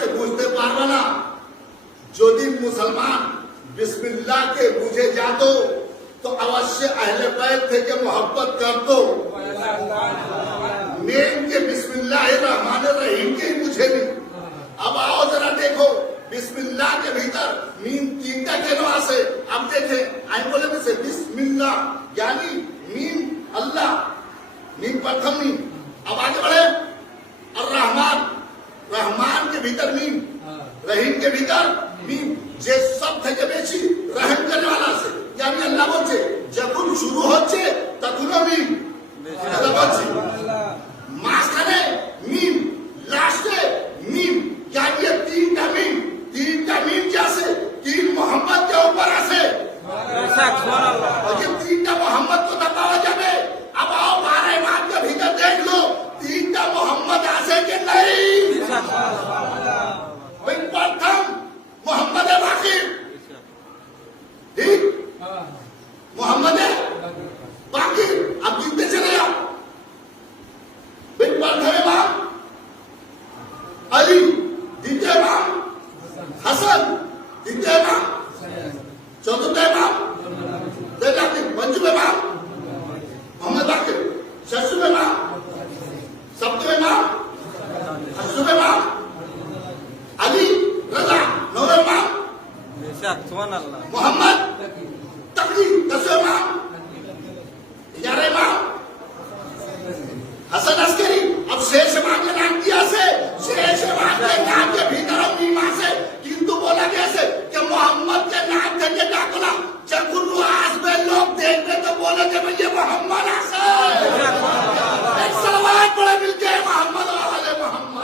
के बुझते पारबे ना यदि मुसलमान बिस्मिल्लाह के बुझे जातो तो अवश्य अहले बैत থেকে मोहब्बत करतो मेन के बिस्मिल्लाहिर्रहमानिर्रहीम के बुझे नहीं। अब आओ जरा देखो बिस्मिल्लाह के भीतर मीम तीनटा केनो आसे। अब देखें आई बोले में से बिस्मिल्लाह यानी मीम अल्लाह मीम प्रथम मीम। अब आगे बढ़े और रहमान रहमान के भीतर मीम रहीम के भीतर मीम जे सब থেকে বেশি রহম करने वाला से यानी अल्लाह বলছে যখন শুরু হচ্ছে তখনও মিম আল্লাহ বলছে মাঝখানে মিম লাস্টে মিম यानी ये तीनटा मीम जैसे तीन मोहम्मद के ऊपर आसे और ये तीनटा मोहम्मद को दबावा जाए। अब आओ 12 इमाम के भीतर देख लो तीनटा मोहम्मद आसे कि नहीं। प्रथम मोहम्मद बाकिर ठीक मोहम्मद बाकिर। अब गिनते चले आप प्रथम इमाम अली द्वितीय इमाम हसन तृतीय इमाम चतुर्थ इमाम पंचम इमाम मोहम्मद बाकिर षष्ठ इमाम सप्तम इमाम अष्टम इमाम अली रजा नौवें इमाम मोहम्मद तकी 10वें इमाम 11वें इमाम हसन अस्करी। अब शेष इमाम के नाम किया से शेष इमाम के नाम के भीतर मीमा से किंतु बोला गया से कि मोहम्मद के नाम থেকে ডাকলা যখন আসবে लोग देखते तो बोले कि ये मोहम्मद आसे। एक सलवात पढ़े मिलके मोहम्मद वाले मोहम्मद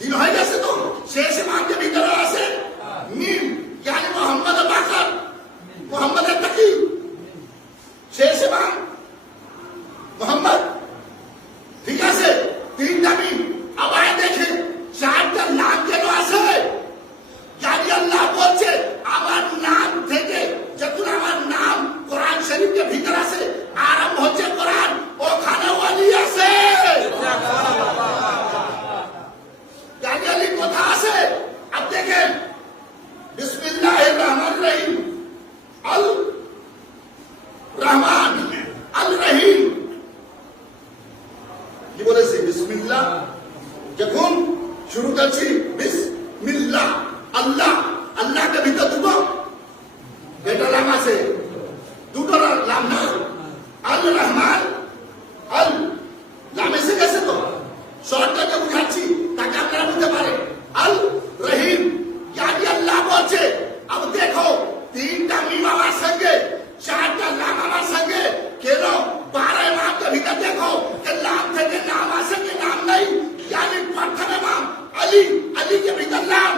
तीन है जैसे तो शेष इमाम के भीतर आसे मीम यानी मोहम्मद बाकर मोहम्मद तकी शेष इमाम मोहम्मद ठीक है से तीन मीम। अब आए देखे चारटा नाम के आसे यानी अल्लाह बोलছে আমার নাম থেকে যখন আমার নাম কোরআন শরীফ के भीतर आसे आरंभ হচ্ছে কোরআন ওখানে ওয়ালি আছে यानी अली कोथा आसे। अब देखें बिस्मिल्लाहिर्रहमानिर्रहीम अल रहमान अल रहीम কি বলেছে বিসমিল্লাহ যখন শুরু করছি বিসমিল্লাহ আল্লাহ আল্লাহ के भीतर দুটো এটা নাম আছে দুটো নাম না अल रहमान अल নাম এসে গেছে তো শর্টকাটে বুঝাচ্ছি ताकि আপনারা বুঝতে পারেন अल रहीम यानी अल्लाह बोलছে। अब देखो तीनटा मीम আমার সঙ্গে चारटा नाम আমার সঙ্গে কেন 12 इमाम के भीतर देखो कि नाम থেকে नाम आसे कि नाम नहीं यानी प्रथम इमाम अली अली के भीतर नाम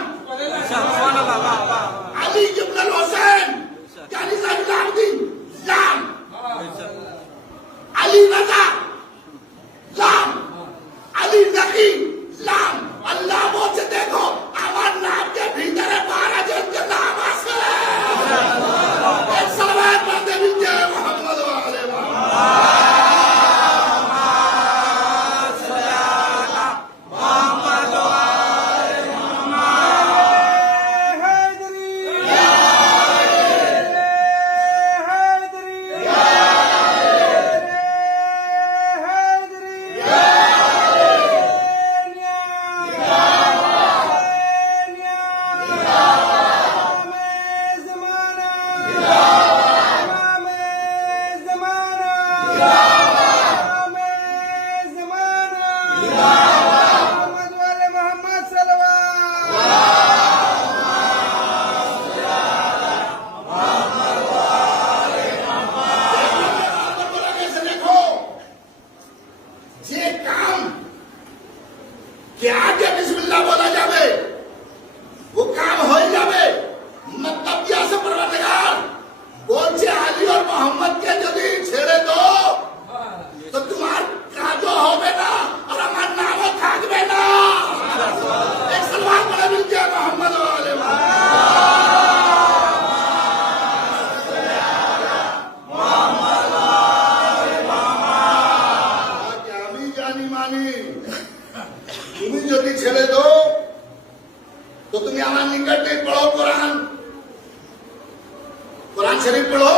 কোরআন শরীফ পড়ো,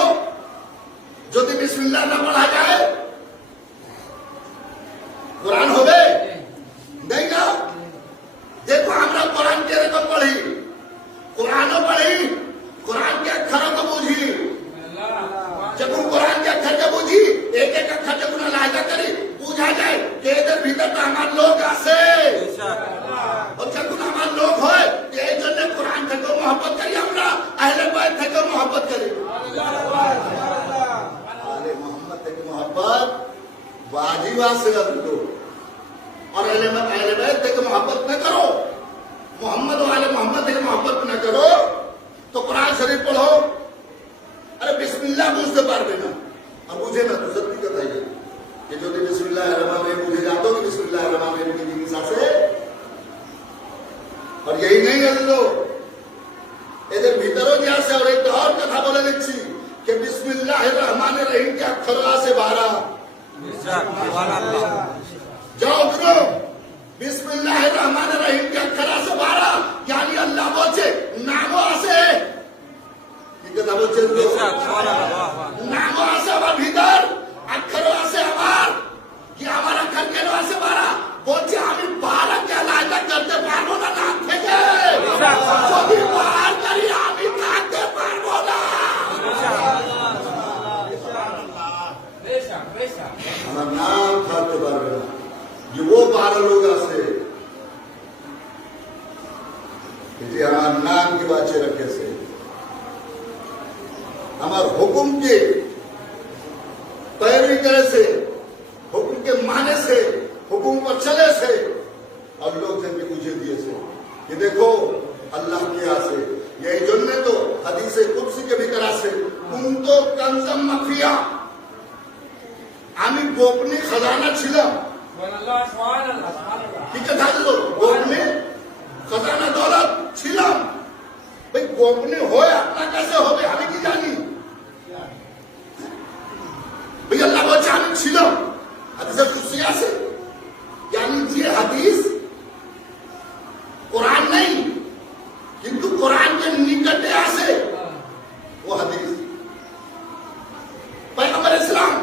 যদি বিসমিল্লাহ না পড়া যায় কোরআন হবে দেয় না। দেখো আমরা কোরআন কিরকম পড়ি, কোরআনও পড়ি, কোরআন के अक्षरों को বুঝি। যখন কোরআন के अक्षर को বুঝি, এক এক অক্ষর যখন আলাদা করি বুঝা যায় যে এদের ভিতর তো আমার লোক আছে। और যখন আমার লোক হয় এই জন্য কোরআন থেকে মহব্বত করি, আমরা আহলে বাইত থেকে মহব্বত করি। আহলে মোহাম্মদ থেকে মহব্বত वाजिब আছে तो, और अहले बैत থেকে मोहब्बत न करो, मोहम्मद वाले मोहम्मद থেকে मोहब्बत न करो तो कुरान शरीफ पढ़ो। अरे बिस्मिल्लाह बुझते पारबे ना, और बुझे ना तो सत्य कथा है कि जो बिस्मिल्लाह रहमान रहीम बुझे जातो कि बिस्मिल्लाह रहमान रहीम की जिंदगी से। और यही नहीं कर लो এদের ভিতরও যে আছে। और एक और कथा बोले दिच्छी कि बिस्मिल्लाहिर रहमानिर रहीम के अक्षर से 12 जाओ करो बिस्मिल्लाहिर रहमानिर रहीम के अक्षर से 12 यानी अल्लाह बोलছে নামও আছে। কি কথা বলছেন তো? নামও আছে আমার ভিতর, অক্ষরও আছে আমার। কি আমার অক্ষর কেন আছে 12? বলছে আমি 12 কে আলাদা করতে পারবো না নাম থেকে। যদি বার করি আমি থাকতে পারবো না। আমার নাম থাকতে পারবে না। যে ও 12 লোক আছে যে আমার নাম के বাঁচিয়ে রেখেছে, আমার হুকুম के पैरवी करे से, हुकुम के माने से, हुकुम पर चले से, और लोग जन के बुझे दिए से कि देखो अल्लाह के आसे। यही जन्ने तो हदीसे कुदसी के भीतर आसे कुंतो कंजम मखफिया, আমি গোপনে খাজানা ছিলাম। ঠিক আছে, গোপনে খাজানা দৌলত ছিলাম। ভাই গোপনে হয় আপনার কাছে হবে আমি কি জানি? ভাই আল্লাহ বলছে আমি ছিলাম। হাদিসে কুদসি আছে, यानी ये हदीस कुरान नहीं किंतु कुरान के निकटे आसे वो हदीस पैगंबर इस्लाम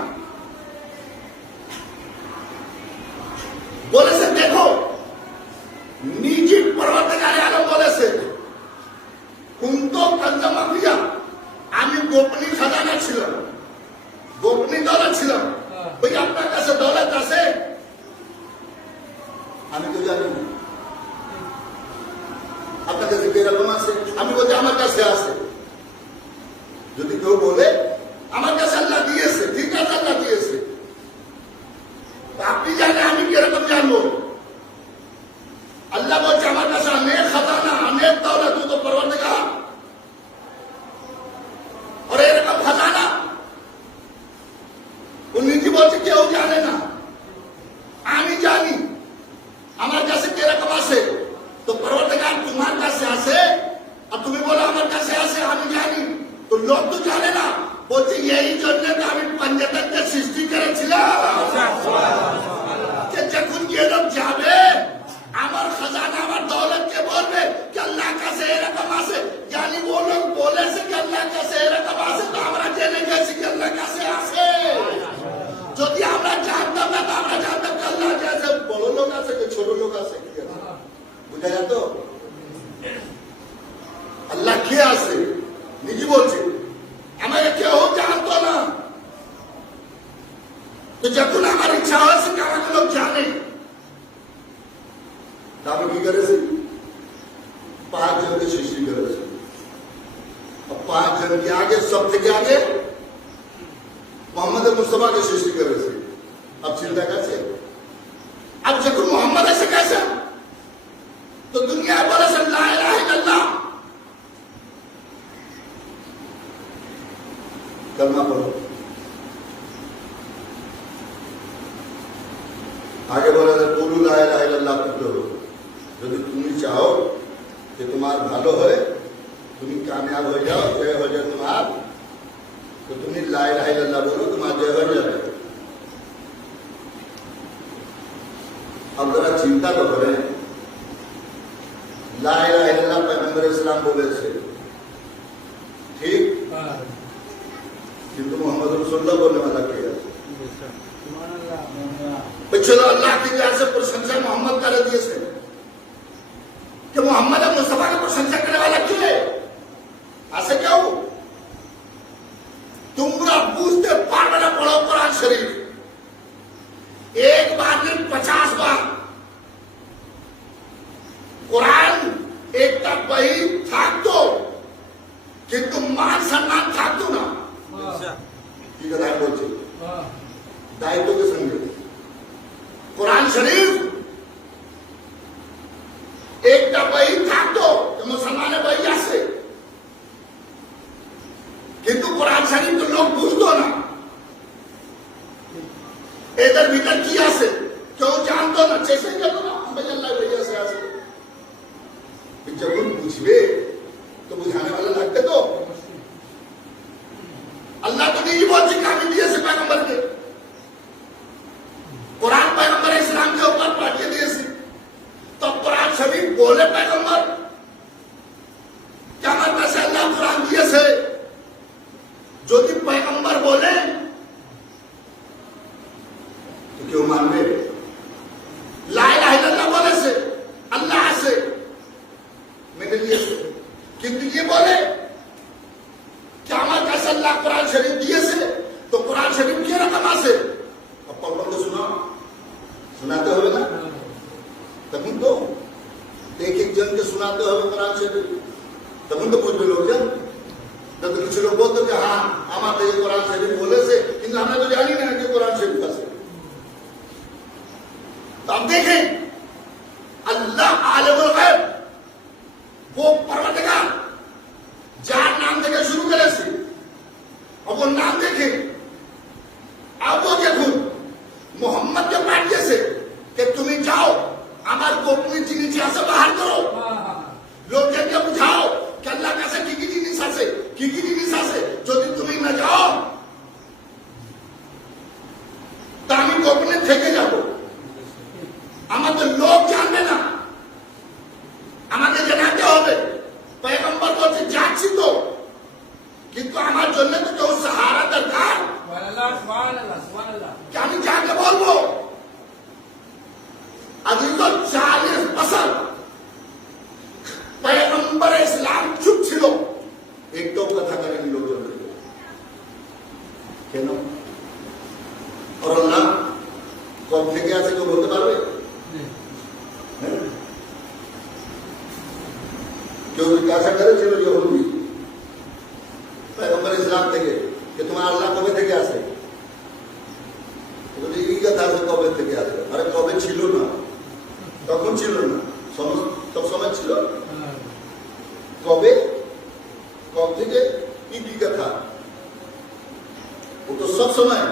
बोले से देखो निजी परवरदिगार आलम बोले से कुंतो कंजम अफिया আমি গোপনী খাজানা ছিলাম, গোপনী দৌলত ছিলাম। ভাই আপনার কাছে দৌলত আছে? আমি তো জানি না। আপনার কাছে কিরকম আছে? আমি বলছি আমার কাছে আছে। যদি কেউ বলে আমার কাছে আল্লাহ দিয়েছে, ঠিক আছে আল্লাহ দিয়েছে, আপনি জানেন আমি কিরকম জানবো? আল্লাহ বলছে আমার কাছে অনেক খাজানা, অনেক দৌলত, তো পরওয়ারদিগার। और এরকম খাজানা উনি কি বলছে কেউ জানে না, আমি জানি আমার কাছে কিরকম আছে। তো পরওয়ারদিগার তোমার কাছে আছে আর তুমি বলো আমার কাছে আছে আমি জানি, তো লোক তো জানে না। বলছে এই জন্য তো আমি পঞ্চতত্ত্ব সৃষ্টি করেছিলাম যে যখন যে লোক যাবে আমার খাজানা আমার দৌলতকে বলবে कि अल्लाह কাছে এরকম আছে, জানি ও লোক বলেছে कि अल्लाह কাছে এরকম আছে, তো আমরা জেনে গেছি कि अल्लाह কাছে আছে। যদি আমরা জানতাম না তো আমরা জানতাম कि अल्लाह কাছে বড় লোক আছে কি ছোট লোক আছে, কি আছে বুঝা যেত? আল্লাহ কে আছে নিজে বলছে, আমাকে কেউ জানতো না। তো যখন আমার ইচ্ছা হয়েছে कि আমাকে লোক জানে, তারপর কি করেছে? 5 জনকে সৃষ্টি করেছে। 5 জন के आगे सबसे आगे मोहम्मद मुस्तफा के सृष्टि करेছে। अब चिंता कैसे? अब जब मोहम्मद ऐसे कैसे तो दुनिया बोले से ला इलाहा इल्लल्लाह कलमा पढ़ो। आगे बोले कुलू ला इलाहा इल्लल्लाह करते हो। যদি তুমি চাও যে তোমার ভালো হয়, তুমি কামিয়াব হয়ে যাও, জয় হয়ে যায় তোমার, तो তুমি লা ইলাহা ইল্লাল্লাহ বলো, তোমার জয় হয়ে যাবে। अब जरा चिंता तो करें, ला इलाहा इल्लल्लाह पैगंबर इस्लाम बोले से ठीक, কিন্তু মোহাম্মদ रसूलुल्लाह बोलने वाला क्या है? चलो अल्लाह की तरफ से प्रशंसा मोहम्मद कर दिए से कि मोहम्मद मुस्तफा की प्रशंसा करने वाला क्यों है? ऐसे क्या हो? तुम पूरा पूछते बार बार पढ़ो कुरान शरीफ, एक बार नहीं 50 बार। कुरान एक तक वही थाक दो कि तुम मान सम्मान थाक दो ना ठीक है बोलते दायित्व के संग कुरान शरीफ एक तक वही थाक दो कि मुसलमान वही ऐसे, किंतु कुरान शरीफ तो लोग बुझ दो ना इधर भीतर किया से क्यों जान दो ना जैसे क्या दो ना भाई अल्लाह भैया से ऐसे जब तुम पूछवे तो बुझाने वाला लगते तो अल्लाह तो नहीं बोलती काफी दिए से पैगंबर के कुरान पैगंबर इस्लाम के ऊपर पढ़ दिए से तो कुरान शरीफ बोले पैगंबर क्या मतलब से अल्लाह कुरान दिए से जो कि पैगंबर बोले तो क्यों मानवे? ला इलाहा इल्लल्लाह बोले से अल्लाह से मेरे लिए से, किंतु ये बोले क्या हमारे कैसे अल्लाह कुरान शरीफ दिए से तो कुरान शरीफ की रकम से अब पढ़ को सुनाते हो ना तब तो एक एक जन के सुनाते हो कुरान शरीफ तब तो कुछ भी लोग जन तो कुछ लोग बोलते कि हाँ हमारे ये कुरान शरीफ बोले से किंतु हमने तो जानी नहीं कि कुरान शरीफ का से। तो अब देखें अल्लाह आलिमुल गैब वो परवरदिगार जार नाम देकर शुरू करे से अब वो नाम देखे अब वो देखो मोहम्मद के पाठ्य से कि तुम्हें जाओ हमारे गोपनीय जिनिसा से बाहर करो लोग कहते बुझाओ कि अल्लाह कैसे की जिनिसा से जो दिन तुम्हें न जाओ तो हमें गोपनीय থেকে যাবো আমাদের লোক জানবে না আমাদের জানাতে হবে पैगंबर বলছে যাচ্ছি তো কিন্তু আমার জন্য তো কেউ सहारा দরকার क्या আমি जाके बोलबो अभी तो 40 बছর पैगंबर इस्लाम चुप ছিল একটাও কথা বলেনি লোকজন কেন? और अल्लाह कब থেকে আছে কেউ বলতে পারবে? क्यों जिज्ञासा करेছিল यहूदी पैगंबर इस्लाम থেকে कि तुम्हारा अल्लाह कबे থেকে আছে বলে এই কথা আছে কবে থেকে আছে আরে কবে ছিল না তখন ছিল না সব সময় ছিল কবে কব থেকে কি কথা वो तो सब समय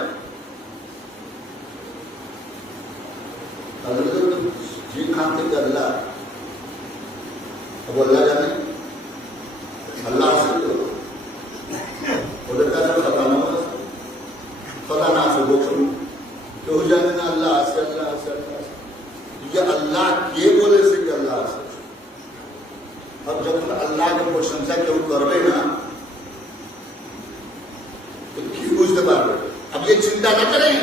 जी खान से अल्लाह अब अल्लाह जाने अल्लाह से तो बोलता है पता ना से बोल क्यों जाने ना अल्लाह से ये अल्लाह के बोले से कि अल्लाह से अब जब अल्लाह की प्रशंसा क्यों करवे ना तो क्यों बुझते पारे? अब ये चिंता न करें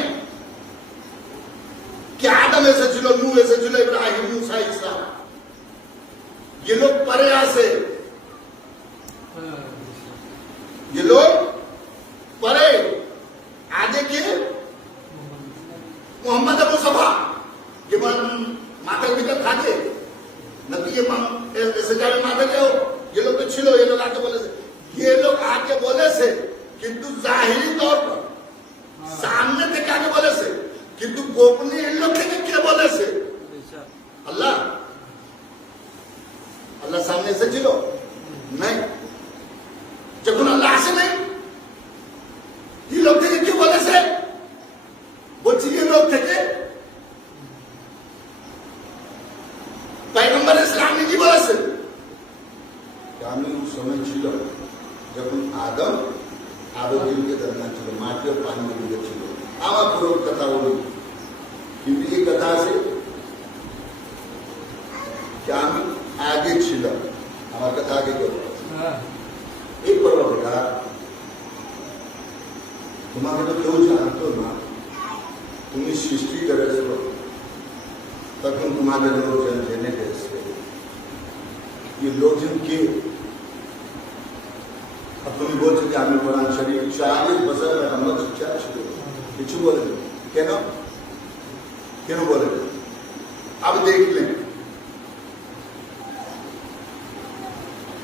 कि आदम ऐसे चलो नूह ऐसे चलो इब्राहिम मूसा ईसा ये लोग परे से ये लोग परे आगे के मोहम्मद मुस्तफा के मन माथे भीतर खाते न तो ये ऐसे जावे माथे के हो ये लोग तो छिलो ये लोग आके बोले से ये लोग आके बोले से किंतु जाहिरी तौर पर सामने देख आके बोले से किंतु गोपनीय इन लोग देख के बोले से अल्लाह अल्लाह सामने से छिलो नहीं जब अल्लाह से नहीं ये लोग थे क्यों बोले से वो ये लोग थे पैगंबर इस्लाम ने की बोले से उस समय छिलो जब आदम आदम के दरमियान छिलो माटी और पानी के बीच छिलो आवा पूर्व कथा बोली किंतु ये कथा से क्या हम आगे छिलो हमारा कथा आगे करो एक परवरदिगार তোমাকে তো কেউ জানতো না, তুমি সৃষ্টি করেছো, তখন তোমাদের লোকজন জেনে গেছে ये लोकজন কে। अब তুমি বলছো যে আমি কোরআন শরীফ 40 বছর আমরা শিক্ষা ছিল, কিছু বলে কেন কেন বলে। अब देख लें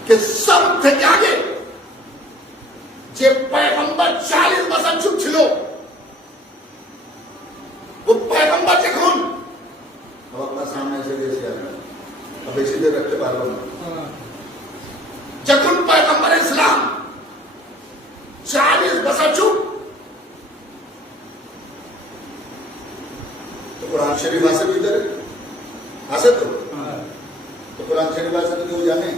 कि सब থেকে আগে যে পয়গম্বর 40 বছর চুপ ছিল, वो পয়গম্বর দেখুন अब अपना सामने से जैसे अब इसी देर रखते पारो ना। যখন পয়গম্বর ইসলাম 40 বছর চুপ, तो कुरान शरीफ आसे भीतर आसे तो कुरान शरीफ आसे तो लोग जाने,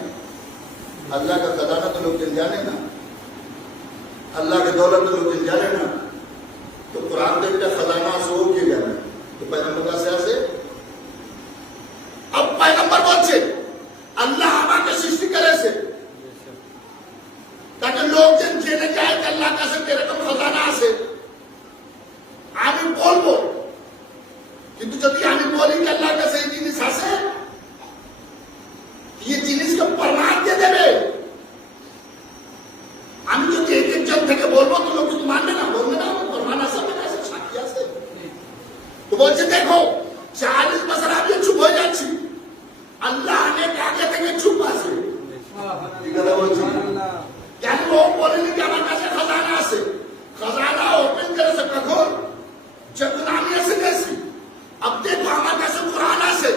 अल्लाह का खजाना तो लोग जाने ना, अल्लाह के दौलत तो लोग जाने ना, तो कुरान के बेटा खजाना से हो के जाने, तो पैगंबर से आसे। अब पैगंबर বলছে আল্লাহ আমাকে সৃষ্টি করেছে তাকে লোকজন জেনে যায় যে আল্লাহর কাছে এরকম খজানা আছে। আমি বলবো, কিন্তু যদি আমি বলি যে আল্লাহর কাছে এই জিনিস আছে, ये জিনিস को प्रमाण দিয়ে দেবে। আমি যদি একজন থেকে বলবো তো লোক তো মানবে না, বলবে না প্রমাণ আছে, আমার কাছে সাক্ষী আছে। তো বলছে দেখো 40 বছর আমি চুপ হয়ে যাচ্ছি, আল্লাহ অনেক আগে থেকে চুপ আছে। কেন ও বলেনি যে আমার কাছে খাজানা আছে? খাজানা ওপেন করেছে কখন? যখন আমি এসে গেছি। अब देखो আমার কাছে কোরআন আছে,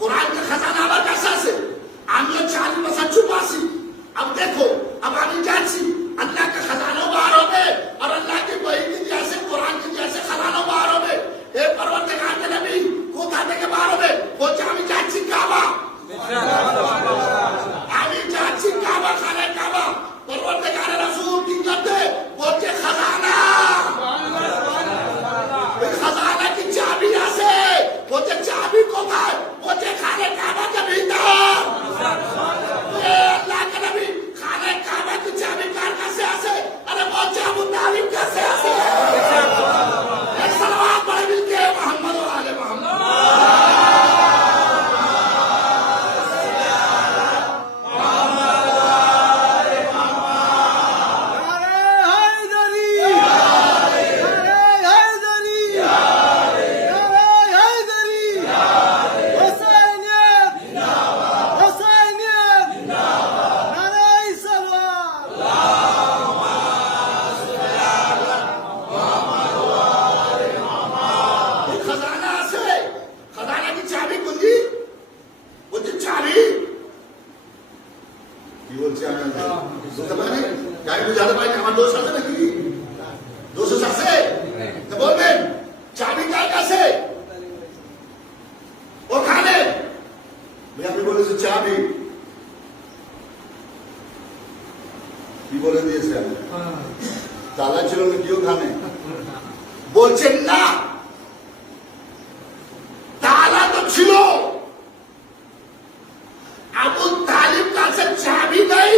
কোরআন का खजाना আমার কাছে আছে, আমিও 40 বছর চুপ আছি। अब देखो अब আমি যাচ্ছি, আল্লাহ का खजाना बाहर হবে और अल्लाह की वही की जैसे कुरान की जैसे खजाना बाहर হবে। এ পরবর্তীকাল নবী কোথা থেকে বার হবে? বলছে আমি যাচ্ছি কাবা, আমি যাচ্ছি কাবা, খানে কাবা। পরবর্তীকাল রাসূল কি করতে বলছে খাজানা, খাজানা কি চাবি আছে? বলছে চাবি কোথায়? বলছে খানে কাবা के भीतर। এ আল্লাহ के नबी খানে কাবা की চাবি কার কাছে আছে? আরে বলছে আবু তালিব কাছে আছে। এক সালাওয়াত পড়ে মিলকে মুহাম্মদ ওয়া আলে মুহাম্মদ। তালা ছিল না কি ওখানে? বলছেন না, তালা তো ছিল, আবু তালিব কাছে চাবি নেই,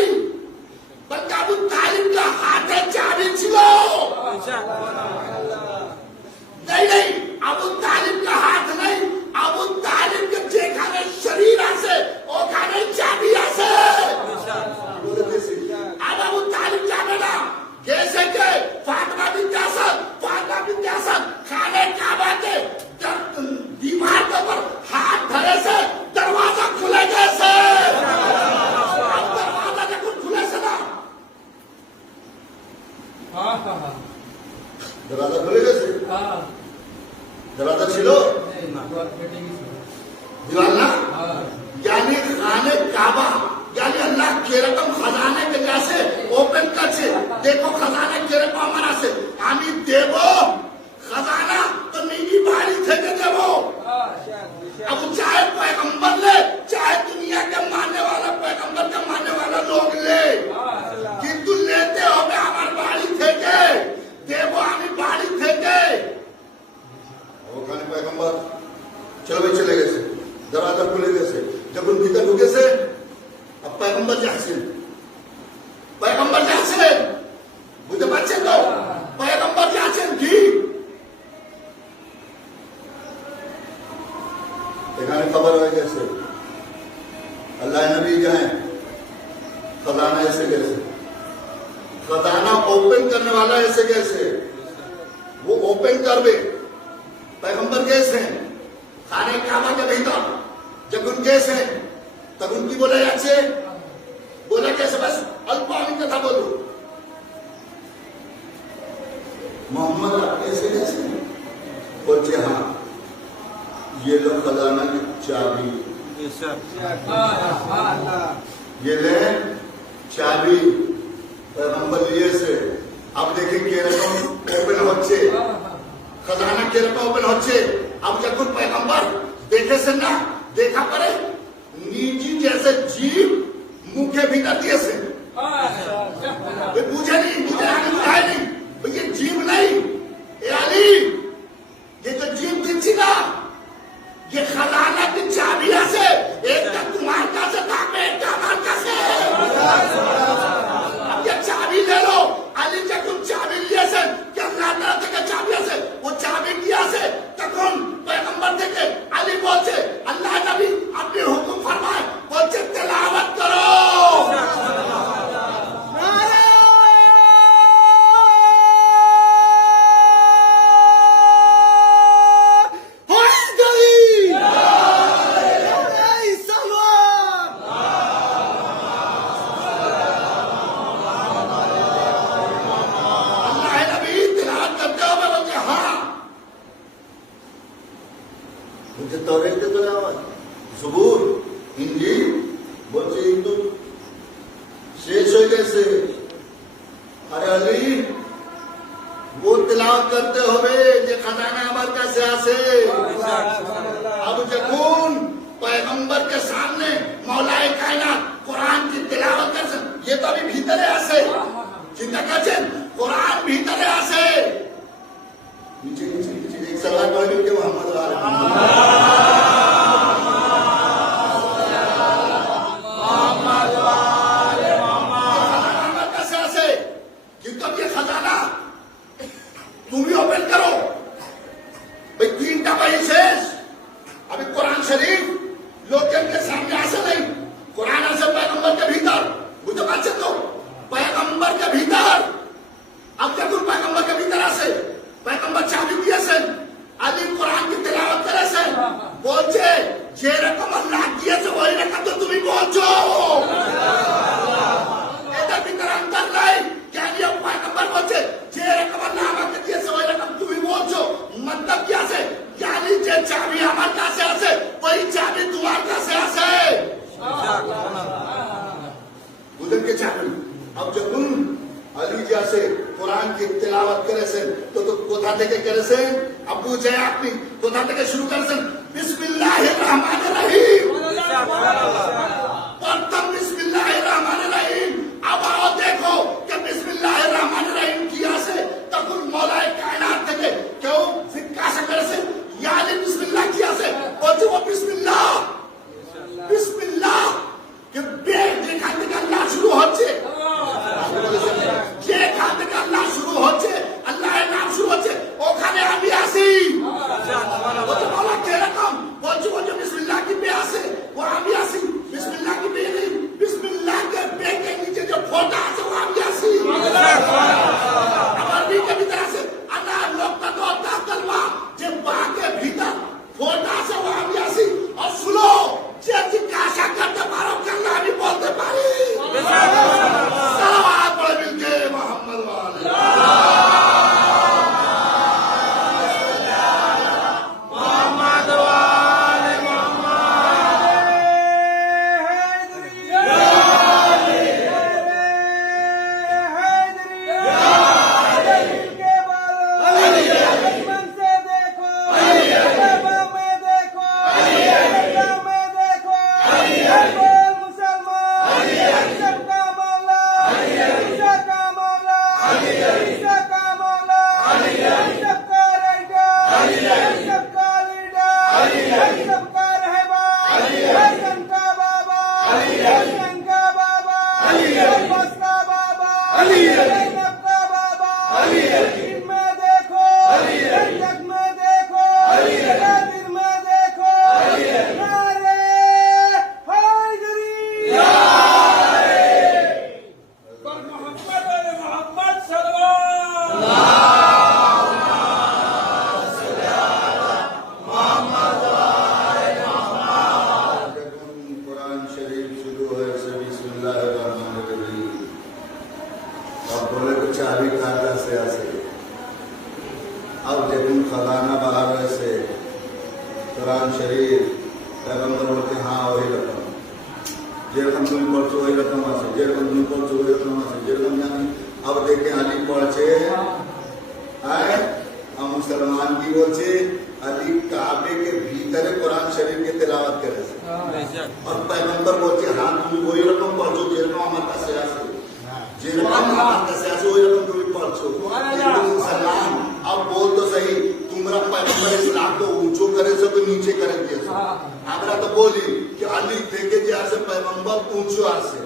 বলতে আবু তালিব का হাতে চাবি ছিল। नहीं नहीं, আবু তালিব का হাত নেই, আবু তালিব के যেখানে শরীর আছে ওখানে চাবি আছে। আর আবু তালিব যাবে না, जैसे कि फातिमा बिन्त असद खाने काबा के दीवार के ऊपर हाथ धरे से दरवाजा खुले जैसे। दरवाजा जब खुले से ना, दरवाजा खुले जैसे, दरवाजा छिलो दीवार ना, यानी खाने काबा यानी अल्लाह केरकम खजाने के जैसे ओपन करছে। देखो खजाना केरকম আমার আছে, আমি দেব खजाना तो निजी बाड़ी থেকে দেব। अब चाहे पैगंबर ले, चाहे दुनिया के मानने वाला पैगंबर का मानने वाला लोग ले, কিন্তু लेते হবে আমার বাড়ি থেকে, দেব আমি বাড়ি থেকে। ওখানে पैगंबर চলো ভাই চলে গেছে, দরজা খুলে গেছে, যখন ভিতরে ঢুকেছে अब पैगंबर जाছিলেন, पैगंबर जाছিলেন, বুঝতে পারছেন তো? पैगंबर वाला ऐसे कैसे वो ओपन कर दे पैगंबर कैसे हैं खाने काबा के भीतर जब उन कैसे हैं तब उनकी बोला ऐसे बोला कैसे बस अल्प আমি কথা বলবো मोहम्मद ऐसे कैसे बोलते हाँ ये लो खजाना की चाबी ये ले चाबी पैगंबर लिए से अब देखें কিরকম ওপেন হচ্ছে खजाना কিরকম ওপেন হচ্ছে अब যখন पैगंबर দেখেছেন না দেখা পরে नीची जैसे जीव मुंह के भीतर दिए से बुझे नहीं बुझाए नहीं ये जीव नहीं ये अली ये जो जीव दिखी ना ये खजाना की चाबियां से एक का तुम्हारे का से था एक का हमारे का से अब ये चाबी ले लो अली जब तुम चाबी लिए से क्या अल्लाह ताला के चाबियां से वो चाबी दिया से तकन पैगंबर थे के अली बोलते अल्लाह नबी अपने हुक्म फरमाए बोलते तिलावत करो জবুর ইনজিল বলছে কিন্তু শেষ হয়ে গেছে আরে আলী वो तिलावत करते হবে যে खजाना আমার কাছে আছে अब যখন पैगंबर के सामने मौलाए कायनात कुरान की तिलावत करছেন ये तो अभी ভিতরে আছে চিন্তা করছেন कुरान ভিতরে আছে नीचे नीचे नीचे एक सलात पढ़ के मोहम्मद तुम ही ओपन करो भाई 3 दफा शेष अभी कुरान शरीफ लोग के सामने आसे नहीं कुरान आसे पैगंबर के भीतर मुझे बात से तो पैगंबर के भीतर अब क्या तुम पैगंबर के भीतर आसे पैगंबर चाबी दिए से अली कुरान की तिलावत करे से बोलचे जे रकम अल्लाह दिए से वही रकम तो तुम ही पहुंचो इधर भीतर अंतर नहीं क्या ये पैगंबर बोलचे जे रकम अल्लाह আমাকে দিয়েছে ওই রকম তুমি বলছো मतलब क्या से यानी যে চাবি আমার কাছে আছে ওই চাবি তোমার কাছে আছে বুঝলেন के চাবি अब যখন আলী जैसे कुरान की तिलावत করেছেন তো কোথা থেকে করেছেন আব্বু যে আপনি কোথা থেকে শুরু করেছেন বিসমিল্লাহির রহমানির রহিম প্রথম বিসমিল্লাহির রহমানির রহিম আবার দেখো যে বিসমিল্লাহির রহমানির রহিম কি আছে তখন মৌলায়ে কায়নাত থেকে কেউ জিজ্ঞাসা করেছে ইয়ানি বিসমিল্লাহ কি আছে বলছে ও বিসমিল্লাহ বিসমিল্লাহ যে বের যেখান থেকে আল্লাহ শুরু হচ্ছে যেখান থেকে আল্লাহ শুরু হচ্ছে আল্লাহর নাম শুরু হচ্ছে ওখানে আমি আসি বলছে বলা কিরকম বলছে বিসমিল্লাহ কি বে আছে ও আমি আসি खजाना बाहर से कुरान शरीफ पैगंबर बोलते हाँ वही रकम যেরকম তুমি পড়ছো ওই রকম আছে যেরকম তুমি পড়ছো ওই রকম আছে যেরকম জানি अब देखें अली पढ़ছে हम मुसलमान की बोलছে अली काबे के भीतर कुरान शरीफ के तिलावत करे और पैगंबर बोलছে हाँ তুমি ওই রকম পড়ছো যেরকম আমার কাছে আছে যেরকম আমার কাছে আছে ওই রকম তুমি পড়ছো मुसलमान अब बोल तो सही तुम्हारा पैगंबर इस्लाम को ऊंचो करे से तो नीचे करे दिए हमरा तो बोली कि अली देखे जे आसे पैगंबर ऊंचो आसे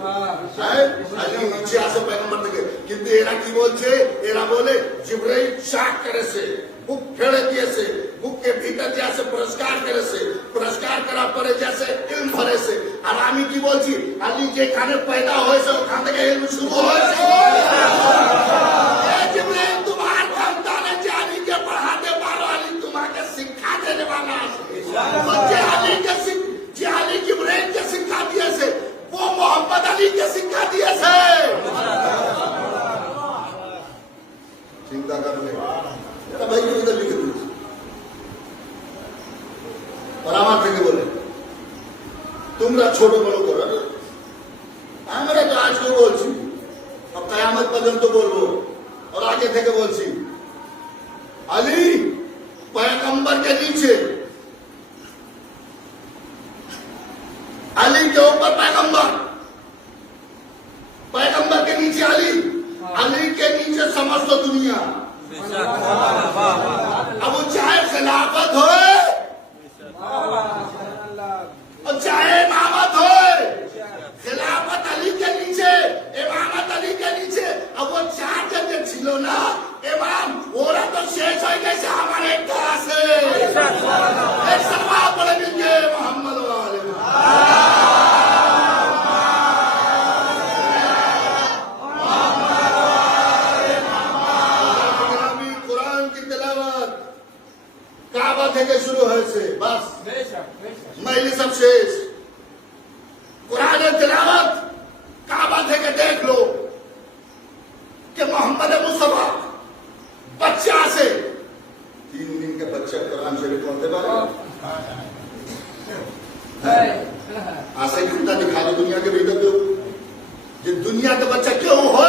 अली नीचे आसे पैगंबर देखे কিন্তু এরা কি বলছে এরা বলে জিবরাইল শাক करे से बुक फेड़े दिए से बुक के भीतर जैसे पुरस्कार करे से पुरस्कार करा पड़े जैसे इल्म भरे से और আমি কি বলছি अली যেখানে पैदा হয়েছে ওখান থেকে ইলম শুরু হয়েছে जिब्राइल तुम्हारे खानदान है अली के पढ़ाने वाला अली तुम्हारे सिखा देने वाला बच्चे अली के अली जिब्राइल के सिखा दिए से वो मोहम्मद अली के सिखा दिए से चिंता कर ले भाई इधर लिखे दीजिए और আমার থেকে বলে তোমরা ছোট বড় করো আমরা তো আজকে বলছি अब कयामत পর্যন্ত বলবো और आगे থেকে বলছি अली पैगंबर के नीचे अली के ऊपर पैगंबर पैगंबर के नीचे अली के नीचे समस्त दुनिया अब वो चाहे खिलाफत हो और चाहे इमामत हो खिलाफत अली के नीचे इमामत अली के नीचे अब वो चार जन छिलो ना इमाम ओरा तो शेष हो गए से हमारे एक तरह से एक सलवार पड़े मिलके मोहम्मद वाले काबा থেকে শুরু হয়েছে বাস মজলিস সব শেষ कुरान तिलावत काबा থেকে দেখলো कि मोहम्मद मुस्तफा बच्चा से 3 दिन के बच्चा कुरान शरीफ पढ़ते पारे ऐसे घंटा दिखा दो दुनिया के भीतर क्यों ये दुनिया का बच्चा क्यों हो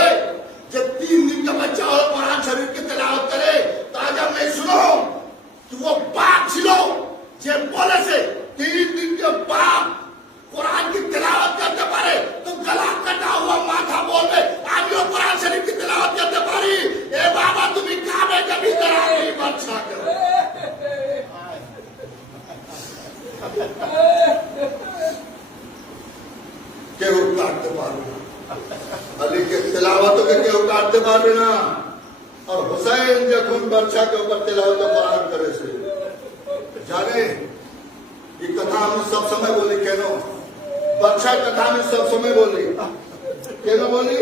जब 3 दिन का बच्चा हो कुरान शरीफ की तिलावत करे तो आज हम नहीं सुनो कि वो बाप छिलो जे बोले से 3 दिन के बाप कुरान की तिलावत करते पारे तो गला कटा हुआ माथा बोल में आज वो कुरान शरीफ की तिलावत करते पारी ए बाबा तुम्हें काबे के भीतर आके बच्चा करो केहू काटते पारे अली के तिलावतों के केहू काटते पारे ना और हुसैन जखुन बच्चा के ऊपर तिलावत कुरान करे से जाने ये कथा हमने सब समय बोली कहनो बच्चा कथा में सब समय बोली कहनो बोली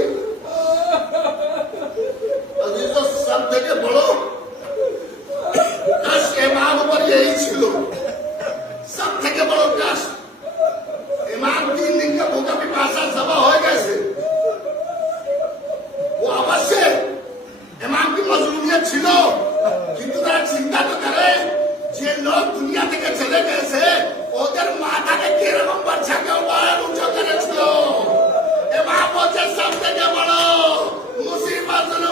अभी तो सब থেকে বড় कष्ट इमाम पर यही ছিল सब থেকে বড় कष्ट इमाम 3 दिन का भूखा पिपासा सभा हो गए वो अवश्य इमाम की मजलूमियत ছিল কিন্তু তারা চিন্তা তো করে যে লোক দুনিয়া থেকে চলে গেছে ওদের মাথাকে কিরকম বাচ্চাকে উঁচু করেছিল এবার বলছে সব থেকে বড় মুসিবত হলো